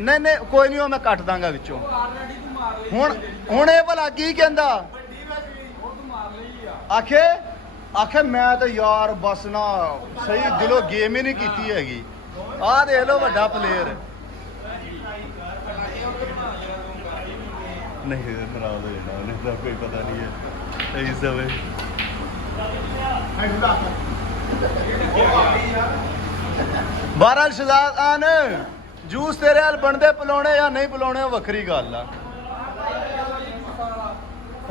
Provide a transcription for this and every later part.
नहीं नहीं कोई नहीं, मैं कट दांगा विचों। हुण ये भला की कहंदा आखे आखे मैं तो यार बस ना सही दिलों गेम ही नहीं कीती हैगी। आ देख लो वड्डा प्लेयर नहीं नाराज हो जाना उन्हें तो कोई पता नहीं है सही सब बहरहाल शहजाद आन जूस तेरे हाल बनते पिलाने या नहीं पिलाने वखरी गल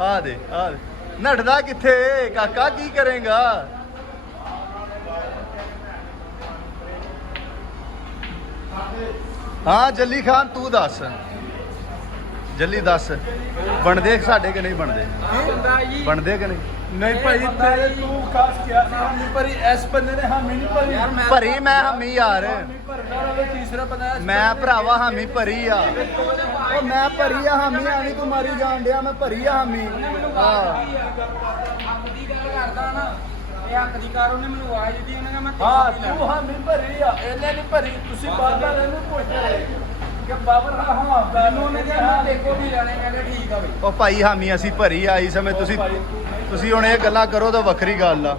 आ दे नटदा किथे काका की करेगा। हाँ जली खान तू दस जल्दी दस बनते साढ़े के नहीं बनते बनते कि नहीं भाई तेरे तू खास क्या हामी भरी इस बंदे ने हामी नहीं भरी भरी मैं हामी यार तीसरा बंदा मैं भरावा हामी भरी आ ओ मैं भरी आ हामी आनी तू मारी जान दिया मैं भरी आ हामी हाँ तू हामी भरी आ इन्हें नहीं भरी तुसी बाबा ने पूछ कि बाबर हाँ इन्होंने क्या देखो भी जाने कहते ठीक है भाई ओ भाई हामी असी भरी आई समय तुसी तुसी हुण ये गल्लां करो तो वखरी गल आ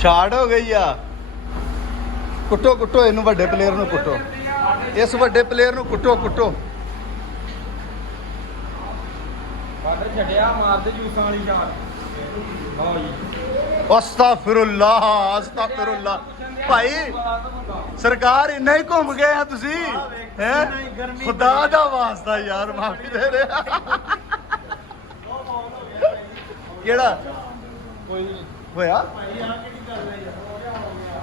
शार्ट हो गई आ कुट्टो कुट्टो इनू वड्डे प्लेयर नू कुट्टो इस वड्डे प्लेयर नू कुट्टो कुट्टो अस्तगफिरुल्लाह अस्तगफिरुल्लाह भाई सरकार इन्ना ही घूम गए हैं तुसी हैं खुदा दा वास्ता यार माफी दे दे केड़ा होया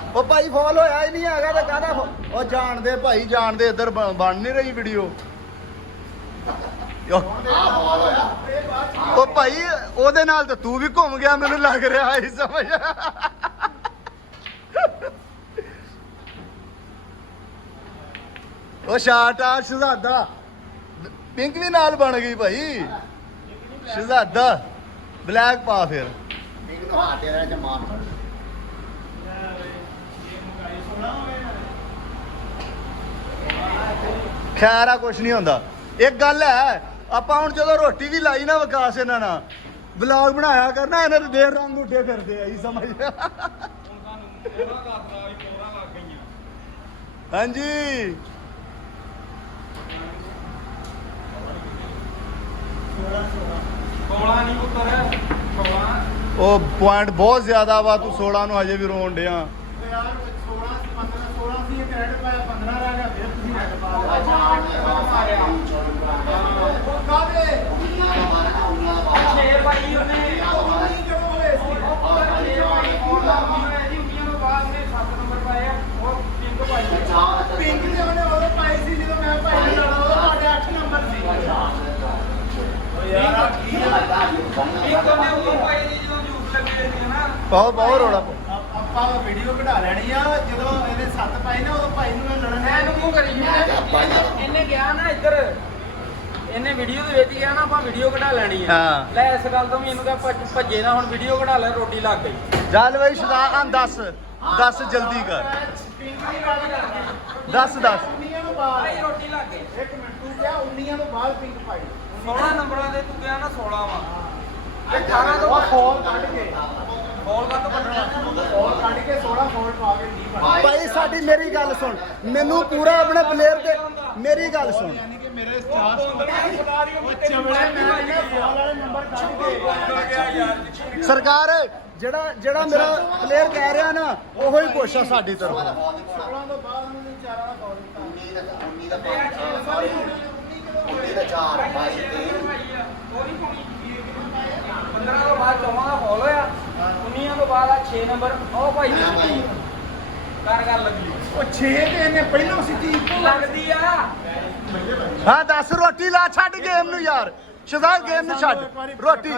ओ भाई फॉल होया ही नहीं हैगा ते काहदा ओ जान दे भाई जान दे इधर बन नहीं रही वीडियो ओ भाई ओदे नाल ते तू भी घूम गया मैनू लग रहा है समझ ओ शार्ट आ शहजादा पिंक भी नाल बन गई भाई शहजादा ब्लैक पा फिर खैर कुछ नहीं होंदा एक गल है ਆਪਾਂ ਹੁਣ ਜਦੋਂ ਰੋਟੀ ਵੀ ਲਾਈ ਨਾ ਵਿਕਾਸ ਇਹਨਾਂ ਨਾਲ ਵਲੌਗ ਬਣਾਇਆ ਕਰਨਾ ਇਹਨਾਂ ਦੇ ਦੇਰ ਰੰਗ ਉੱਠੇ ਫਿਰਦੇ ਆ ਹੀ ਸਮਝ ਹਾਂਜੀ ਉਹ ਪੁਆਇੰਟ ਬਹੁਤ ਜ਼ਿਆਦਾ ਵਾ ਤੂੰ 16 ਨੂੰ ਹਜੇ ਵੀ ਰੋਣ ਡਿਆ ਯਾਰ 16 16 ਸੀ ਇੱਕ ਹੈਡ ਪਾਇਆ 15 ਰਹਿ ਗਿਆ ਫਿਰ ਤੁਸੀਂ ਹੈਡ ਪਾ ਲਿਆ ਕਾਦੇ ਸ਼ੇਰ ਭਾਈ ਉਹਨੇ ਕਿਉਂ ਬੋਲੇ ਸੀ ਸ਼ੇਰ ਭਾਈ ਜੀ ਉਮੀਆਂ ਤੋਂ ਬਾਅਦ ਨੇ 7 ਨੰਬਰ ਪਾਇਆ ਉਹ ਪਿੰਕ ਭਾਈ ਪਿੰਕ ਦੇ ਉਹਨੇ ਉਹ ਪਾਈ ਸੀ ਜਦੋਂ ਮੈਂ ਭਾਈ ਲੜਾ ਉਹ ਸਾਡੇ 8 ਨੰਬਰ ਸੀ ਓ ਯਾਰ ਆ ਕੀ ਲੱਗਦਾ ਇੱਕ ਨੇ ਉਹ ਪਾਈ ਦੀ ਜਦੋਂ ਜੂਸ ਲੱਗੇ ਸੀ ਨਾ ਬਹੁਤ ਰੋਲਾ ਆਪਾਂ ਵੀਡੀਓ ਕਢਾ ਲੈਣੀ ਆ ਜਦੋਂ ਇਹਨੇ 7 ਪਾਈ ਨਾ ਉਦੋਂ ਭਾਈ ਨੂੰ ਲੜਨ ਮੈਂ ਇਹਨੂੰ ਕਿਉਂ ਕਰੀ ਇਹਨੇ ਗਿਆ ਨਾ ਇੱਧਰ ਇਹਨੇ ਵੀਡੀਓ ਦੇ ਵਿੱਚ ਗਿਆ ਨਾ ਆਪਾਂ ਵੀਡੀਓ ਕਢਾ ਲੈਣੀ ਆ ਲੈ ਇਸ ਗੱਲ ਤੋਂ ਵੀ ਇਹਨੂੰ ਕਹ ਭੱਜੇ ਨਾ ਹੁਣ ਵੀਡੀਓ ਕਢਾ ਲੈ ਰੋਟੀ ਲੱਗ ਗਈ ਚੱਲ ਬਈ ਸ਼ਦਾਨ 10 ਜਲਦੀ ਕਰ 10 19 ਨੂੰ ਬਾਅਦ ਭਾਈ ਰੋਟੀ ਲੱਗ ਗਈ ਇੱਕ ਮਿੰਟ ਤੂੰ ਕਿਹਾ 19 ਤੋਂ ਬਾਅਦ ਪਿੰਕ ਪਾਈ 16 ਨੰਬਰਾਂ ਦੇ ਤੂੰ ਕਿਹਾ ਨਾ 16 ਵਾ 18 ਤੋਂ ਫੋਲ ਕੱਢ ਕੇ ਫੋਲ ਕੱਢ ਕੇ 16 ਫੋਲ ਪਾ ਕੇ ਨਹੀਂ ਬਣਾ ਭਾਈ ਸਾਡੀ ਮੇਰੀ ਗੱਲ ਸੁਣ ਮੈਨੂੰ ਪੂਰਾ ਆਪਣੇ ਪਲੇਅਰ ਤੇ ਮੇਰੀ ਗੱਲ ਸੁਣ ਯਾਨੀ ਕਿ ਮੇਰੇ ਸਟਾਰਸ ਉਹ ਚਵੜੇ ਮੈਂ ਫੋਲ ਵਾਲੇ ਨੰਬਰ ਕੱਢ ਕੇ ਸਰਕਾਰ ਜਿਹੜਾ ਮੇਰਾ ਪਲੇਅਰ ਕਹਿ ਰਿਹਾ ਨਾ ਉਹੋ ਹੀ ਪੁੱਛ ਆ ਸਾਡੀ ਤਰਫੋਂ 16 ਤੋਂ ਬਾਅਦ ਉਹਨੇ ਵਿਚਾਰਾ ਦਾ ਫੋਲ ਦਿੱਤਾ 19 ਦਾ 19 ਦਾ 4 22 15 ਤੋਂ ਬਾਅਦ 14 ਦਾ ਫੋਲ ਹੋਇਆ 19 ਤੋਂ ਬਾਅਦ ਆ 6 ਨੰਬਰ ਉਹ ਭਾਈ ਕਰ ਲੱਗੀ ਉਹ 6 ਤੇ ਇਹਨੇ ਪਹਿਲਾਂ ਸਿੱਧੀ ਇੱਕੋ ਲੱਗਦੀ ਆ ਹਾਂ 10 ਰੋਟੀ ਲਾ ਛੱਡ ਗੇਮ ਨੂੰ ਯਾਰ ਸ਼ਹਜ਼ਾਦ ਗੇਮ ਨੂੰ ਛੱਡ ਰੋਟੀ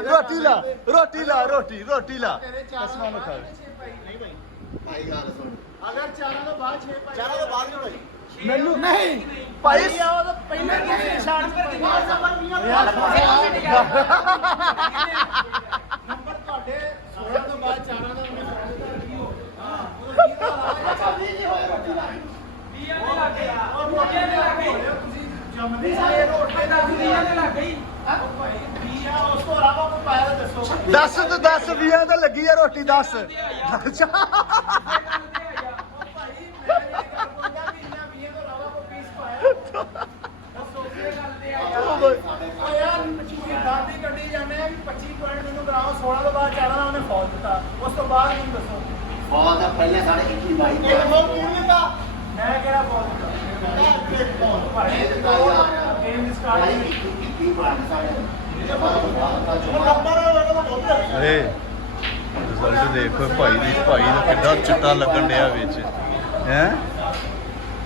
ਲਾ ਕਸਮਾਂ ਨੂੰ ਖਾ ਨਹੀਂ ਭਾਈ ਭਾਈ ਗੱਲ ਸੁਣ ਅਗਰ ਚਾਰਾਂ ਤੋਂ ਬਾਅਦ 6 ਭਾਈ ਚਾਰਾਂ ਤੋਂ ਬਾਅਦ ਨਹੀਂ ਭਾਈ ਮੈਨੂੰ ਨਹੀਂ ਭਾਈ ਆਓ ਤਾਂ ਪਹਿਲੇ ਕਿਸੇ ਨਿਸ਼ਾਨ ਤੇ ਨੰਬਰ ਤੁਹਾਡੇ 16 ਤੋਂ ਬਾਅਦ ਚਾਰਾਂ ਦਾ ਉਹਨੇ ਤੁਸੀਂ ਜੰਮਦੇ ਆਏ ਰੋਟੇ ਦਾ ਉਸ ਤੋਂ ਇਲਾਵਾ ਕੋਈ ਪਾਇਆ ਤਾਂ ਦੱਸੋ 10 ਤੋਂ 10 20 ਤਾਂ ਲੱਗੀ ਆ ਰੋਟੀ 10 ਉਸ ਤੋਂ ਬਾਅਦ ਮੈਨੂੰ ਦੱਸੋ ਬਹੁਤ ਪਹਿਲੇ ਸਾਡੇ 21 ਬਾਈ ਇੱਕ ਹੋਰ ਕੌਣ ਦਿੱਤਾ ਮੈਂ ਕਿਹੜਾ ਬੋਲ ਦਿੱਤਾ ਗੇਮ ਸਟਾਰਟ ਭਾਈ 21 ਬਾਈ ਸਾਡੇ ਏ ਰਿਜ਼ਲਟ ਦੇਖੋ ਭਾਈ ਦਾ ਕਿੱਡਾ ਚਿੱਟਾ ਲੱਗਣ ਡਿਆ ਵਿੱਚ ਹੈ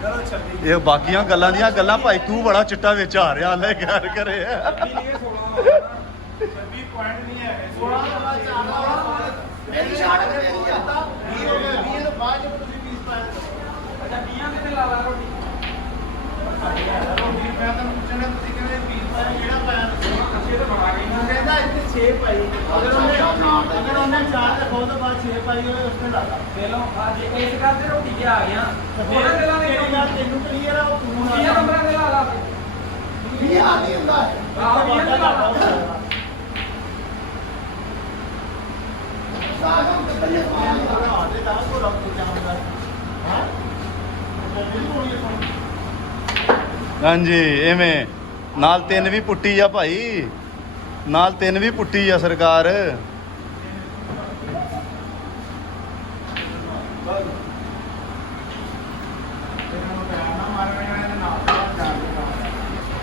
ਚਲੋ 26 ਇਹ ਬਾਕੀਆਂ ਗੱਲਾਂ ਦੀਆਂ ਗੱਲਾਂ ਭਾਈ ਤੂੰ ਬੜਾ ਚਿੱਟਾ ਵਿੱਚ ਆ ਰਿਹਾ ਲੈ ਯਾਰ ਕਰੇ 26 ਪੁਆਇੰਟ ਨਹੀਂ ਹੈ 16 ਤੋਂ ਬਾਅਦ 4 ਮੇਰੀ ਸ਼ਾਟ ਕਰੇ ਦੀ ਆ 20 ਹੋ ਗਿਆ 20 ਤੋਂ ਬਾਅਦ ਜਦੋਂ ਤੁਸੀਂ 20 ਪਾਇਆ ਰੋਟੀ ਮੈਂ ਤੁਹਾਨੂੰ ਪੁੱਛਣਾ ਤੁਸੀਂ ਕਹਿੰਦੇ 20 ਪਾਇਆ ਕਿਹੜਾ ਪਾਇਆ ਕਹਿੰਦਾ ਇੱਥੇ 6 ਪਾਈ ਅਗਰ ਉਹਨੇ 4 ਤੇ ਖੋਲ ਤੋਂ ਬਾਅਦ 6 ਪਾਈ ਹੋਵੇ ਉਸਨੇ ਲਾਤਾ ਤੈਨੂੰ ਕਲੀਅਰ ਆ ਉਹ ਤੂੰ ਨਾ 20 ਆ ਨਹੀਂ ਹੁੰਦਾ ਸਾਗਮ ਤੇ ਬੱਲੇ ਹਾਂਜੀ ਐਵੇਂ ਨਾਲ 3 ਵੀ ਪੁੱਟੀ ਆ ਭਾਈ ਨਾਲ 3 ਵੀ ਪੁੱਟੀ ਆ ਸਰਕਾਰ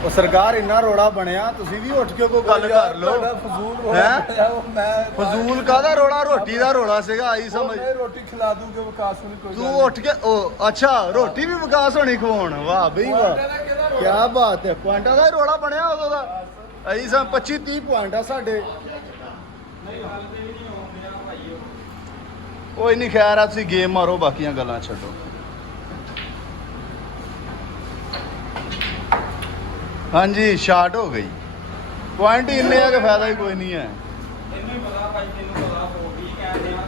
ਉਹ ਸਰਕਾਰ ਇੰਨਾ ਰੋੜਾ ਬਣਿਆ ਤੁਸੀਂ ਵੀ ਉੱਠ ਕੇ ਕੋਈ ਗੱਲ ਕਰ ਲਓ ਫਜ਼ੂਲ ਹੈਂ? ਮੈਂ ਫਜ਼ੂਲ ਕਾਹਦਾ ਰੋੜਾ ਰੋਟੀ ਦਾ ਰੋੜਾ ਸੀਗਾ ਆਈ ਸਮਝ ਮੈਂ ਰੋਟੀ ਖਿਲਾ ਦੂੰਗੇ ਵਿਕਾਸ ਨੂੰ ਕੋਈ ਤੂੰ ਉੱਠ ਕੇ ਉਹ ਅੱਛਾ ਰੋਟੀ ਵੀ ਵਿਕਾਸ ਹੋਣੀ ਖਵਾਉਣ ਵਾਹ ਬਈ ਵਾਹ ਕੀ ਬਾਤ ਹੈ ਪੁਆਇੰਟਾਂ ਦਾ ਹੀ ਰੋੜਾ ਬਣਿਆ ਉਦੋਂ ਦਾ ਅਸੀਂ ਸਾ 25 30 ਪੁਆਇੰਟ ਆ ਸਾਡੇ ਕੋਈ ਨਹੀਂ ਖੈਰ ਆ ਤੁਸੀਂ ਗੇਮ ਮਾਰੋ ਬਾਕੀਆਂ ਗੱਲਾਂ ਛੱਡੋ ਹਾਂਜੀ ਸ਼ਾਰਟ ਹੋ ਗਈ ਪੁਆਇੰਟ ਹੀ ਇੰਨੇ ਆ ਕਿ ਫਾਇਦਾ ਹੀ ਕੋਈ ਨਹੀਂ ਹੈ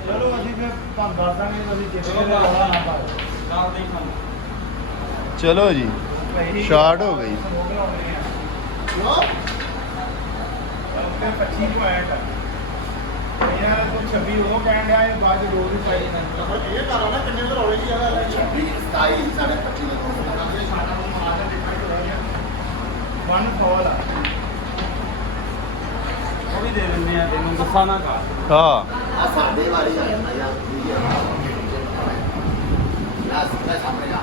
ਚਲੋ ਅਸੀਂ ਫਿਰ ਤੁਹਾਨੂੰ ਦੱਸ ਦਾਂਗੇ ਤੁਸੀਂ ਜਿੱਤ ਕੇ ਰੌਲਾ ਨਾ ਪਾਓ ਚਲੋ ਜੀ ਸ਼ਾਰਟ ਹੋ ਗਈ ਤੇ 25 ਪੁਆਇੰਟ ਇਹਨਾਂ ਨੂੰ 26 ਉਹ ਕਹਿਣ ਡਿਆ ਇਹ ਬਾਅਦ ਦੋ ਵੀ ਪਾਈ ਜਾਂਦੇ ਇਹ ਕਰਾਂ ਨਾ ਕਿੰਨੇ ਦਾ ਰੋਲੇ ਦੀ ਜਗ੍ਹਾ 26 27 ਸਾਡੇ 25 ਵਨ ਫਾਲ ਆ ਉਹ ਵੀ ਦੇ ਦਿੰਦੇ ਆ ਤੈਨੂੰ ਗੁੱਸਾ ਨਾ ਕਰ ਹਾਂ ਆ ਸਾਡੇ ਵਾਲੀ ਆ ਜਾਂਦਾ ਯਾਰ ਯਾਰ ਸਿੱਧਾ ਸਾਹਮਣੇ ਆ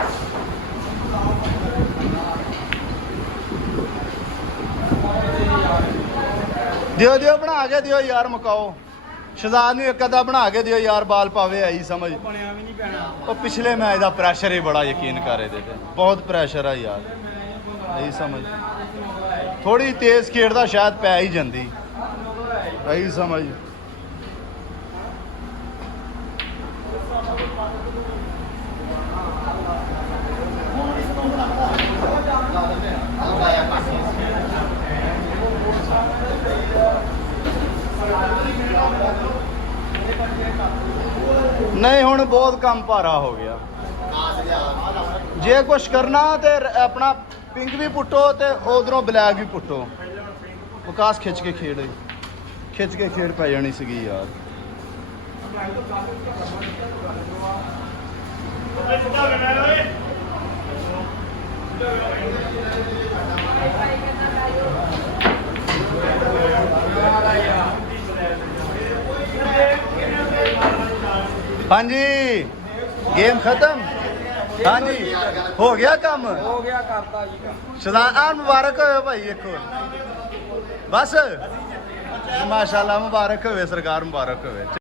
ਦਿਓ ਬਣਾ ਕੇ ਦਿਓ ਯਾਰ ਮੁਕਾਓ ਸ਼ਹਜ਼ਾਦ ਨੂੰ ਇੱਕ ਅੱਧਾ ਬਣਾ ਕੇ ਦਿਓ ਯਾਰ ਬਾਲ ਪਾਵੇ ਆਈ ਸਮਝ ਬਣਿਆ ਵੀ ਨਹੀਂ ਪੈਣਾ ਉਹ ਪਿਛਲੇ ਮੈਚ ਦਾ ਪ੍ਰੈਸ਼ਰ ਹੀ ਬੜਾ ਯਕੀਨ ਕਰ ਇਹਦੇ ਤੇ ਬਹੁਤ ਪ੍ਰੈਸ਼ਰ ਆ ਯਾਰ ਇਹੀ ਸਮਝ ਥੋੜੀ ਤੇਜ਼ ਖੇਡਦਾ ਸ਼ਾਇਦ ਪੈ ਹੀ ਜਾਂਦੀ ਇਹੀ ਸਮਝ ਨਹੀਂ ਹੁਣ ਬਹੁਤ ਕੰਮ ਭਾਰਾ ਹੋ ਗਿਆ ਜੇ ਕੁਛ ਕਰਨਾ ਤੇ ਆਪਣਾ ਪਿੰਕ ਵੀ ਪੁੱਟੋ ਤੇ ਉਧਰੋਂ ਬਲੈਕ ਵੀ ਪੁੱਟੋ ਵਿਕਾਸ ਖਿੱਚ ਕੇ ਖੇਡ ਪੈ ਜਾਣੀ ਸੀਗੀ ਯਾਰ ਹਾਂਜੀ ਗੇਮ ਖਤਮ ਹਾਂਜੀ ਹੋ ਗਿਆ ਕੰਮ ਹੋ ਗਿਆ ਕਰਤਾ ਜੀ ਕੰਮ ਸ਼ਹਜ਼ਾਦ ਮੁਬਾਰਕ ਹੋਵੇ ਭਾਈ ਇੱਕ ਹੋਰ ਬਸ ਮਾਸ਼ਾਅੱਲਾ ਮੁਬਾਰਕ ਹੋਵੇ ਸਰਕਾਰ ਮੁਬਾਰਕ ਹੋਵੇ